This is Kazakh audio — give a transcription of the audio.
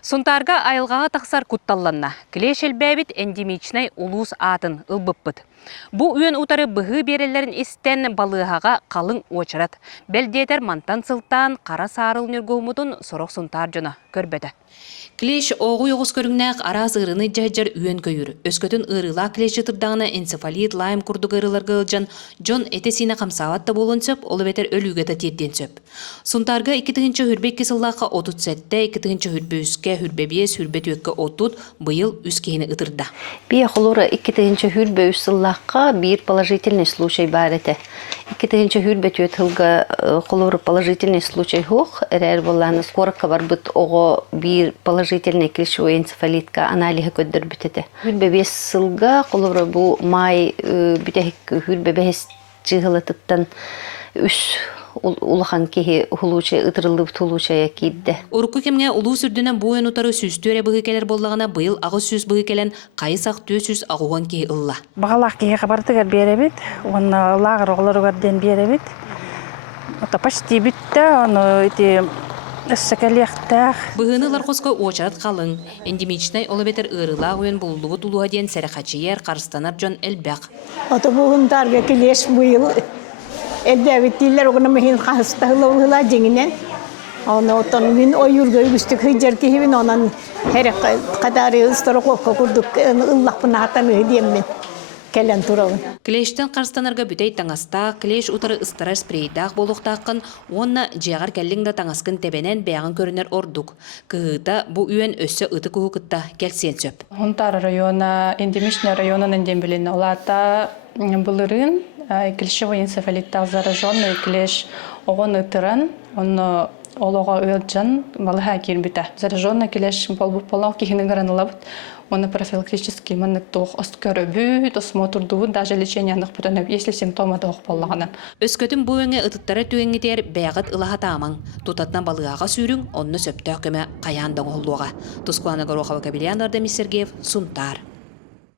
Сунтарга айылғаға тақсар кутталланна. Клешел бәбіт эндемичнай улус атын ылбыппыт. Бу үйен утары бұғы берелерін істен балығаға қалың очырат. Бәлдетер мантан сылтан қара сарыл нергоумудун сорок сунтар жона көрбеді. Клеш оғы yoğuz көріңнәқ араз ырыны жайжар үйен көйір. Өскөтін ырыла клеш жытырдағына энцефалит, лайм күрдік ырыларға ылжан, жон этесіне қамсаватта болын сөп, олы бетер өлігеті тетден сөп. Сунтарға 2-тігінші хүрбек кесыллаққа 30 сәтті, 2-тігінші хүрбе үске, хүрбе бес, хүрбе төкке 30, бұйыл үскені ытырда. Бия холора 2-тігінші хүрбе үсіллаққа бір положительный случай бар еті. 2-тігінші хүрбе төтілгі холора положительный случай хоқ, әрәр боланы скорыққа бар бұд оғы бір положительный клешевой энцефалитка анализы көддір бүтеді. Хүрбе 5 сылға холора бұл май бүтәк хүрбе 5 жығылатыттан үш улахан кеһи хулуча ытырылды тулучая кидде. Урукку кемге улуу сүрдүнөн буен утары сүстөре быгыкелер боллагана быйыл агы сүз быгыкелен кайсак төсүз агуган кеһи ылла. Багалак кеһи хабартыгар беребит, он лагыр оглоргарден беребит. Ота почти битте, он эти сакалехтах. Быгыны лархоска очарат калың. Эндемичнай олабетер ырыла уен буллугу тулуга ден сәрәхачиер карстанар жон элбак. Ота бугундарга келеш быйыл Элдәвиттилер огына мехин хастахлыла жеңинен. Аны отан мин ойурга үстүк хыжар кихибин онан хер кадары ыстырыкка курдук ыллакпына атан өдеммен. Келен турабын. Клештен карстанарга бүтей таңаста, клеш утары ыстыра спрейдах болуктакын, онна жегар келлиңда таңаскын тебенен бәгын көрінер ордук. Кыгыта бу үйен өссө ыты кухукытта келсен сөп. Хунтар района, эндемичный районын эндембилин олата былырын клещевой энцефалиттах зараженный клещ огон ытыран, он олога ыджан балыха кирбита. Зараженный клещ полбуполау кихины гранулабыт. Он профилактический маннык тох осткөрөбүт, осмотурдубут, даже лечение анық бүтөнөп, если симптомы тох боллаганан. Өскөтүн буеңе ытыттары түеңетер бәгыт ылаха таамаң. Тутатна балыгаға сүйрүң, онны сөптөк көмө каяндың олуға. Тускуана Горохова Кабельян Ардемис Сергеев, Сунтар.